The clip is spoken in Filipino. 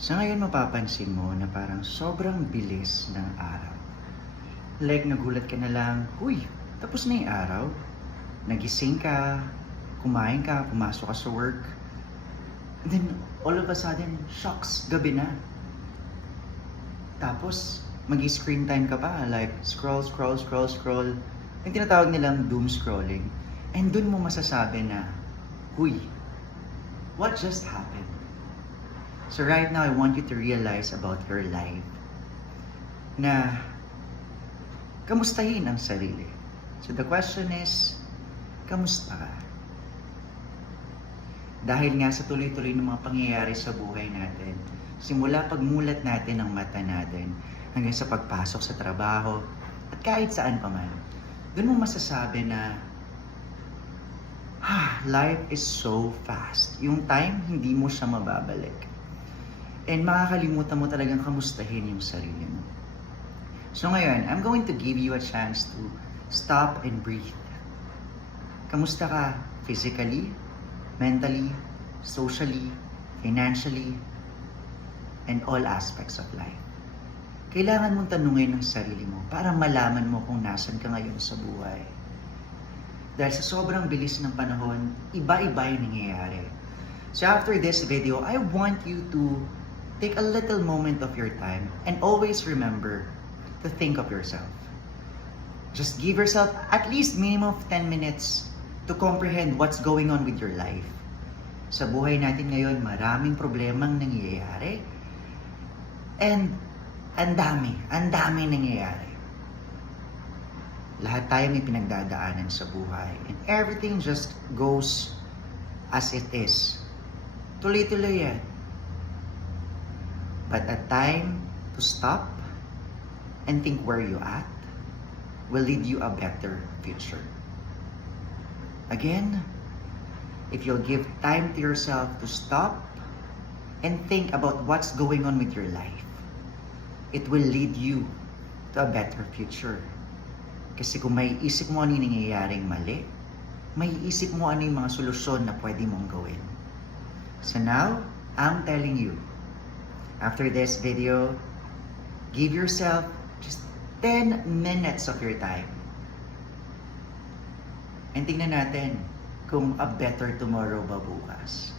Sa ngayon mapapansin mo na parang sobrang bilis ng araw. Like nagulat ka na lang, "Uy, tapos na yung araw." Nagising ka, kumain ka, pumasok ka sa work. And then all of a sudden, shocks, gabi na. Tapos mag-screen time ka pa, like scroll, scroll, scroll, scroll. Yung tinatawag nilang doom scrolling. And dun mo masasabi na, "Uy, what just happened?" So right now, I want you to realize about your life na kamustahin ang sarili. So the question is, kamusta ka? Dahil nga sa tuloy-tuloy ng mga pangyayari sa buhay natin, simula pagmulat natin ng mata natin, hanggang sa pagpasok sa trabaho, at kahit saan pa man, doon mo masasabi na, life is so fast. Yung time, hindi mo siya mababalik. And makakalimutan mo talagang kamustahin yung sarili mo. So ngayon, I'm going to give you a chance to stop and breathe. Kamusta ka physically, mentally, socially, financially, and all aspects of life? Kailangan mong tanungin ang sarili mo para malaman mo kung nasan ka ngayon sa buhay. Dahil sa sobrang bilis ng panahon, iba-iba yung nangyayari. So after this video, I want you to take a little moment of your time and always remember to think of yourself. Just give yourself at least minimum of 10 minutes to comprehend what's going on with your life. Sa buhay natin ngayon, maraming problemang nangyayari. And ang dami nangyayari. Lahat tayo may pinagdadaanan sa buhay. And everything just goes as it is. Tuloy-tuloy yan. But a time to stop and think where you at will lead you a better future. Again, if you'll give time to yourself to stop and think about what's going on with your life, it will lead you to a better future. Kasi kung may isip mo ano yung nangyayaring mali, may isip mo ano yung mga solusyon na pwede mong gawin. So now, I'm telling you, after this video, give yourself just 10 minutes of your time. And tingnan natin kung a better tomorrow ba bukas.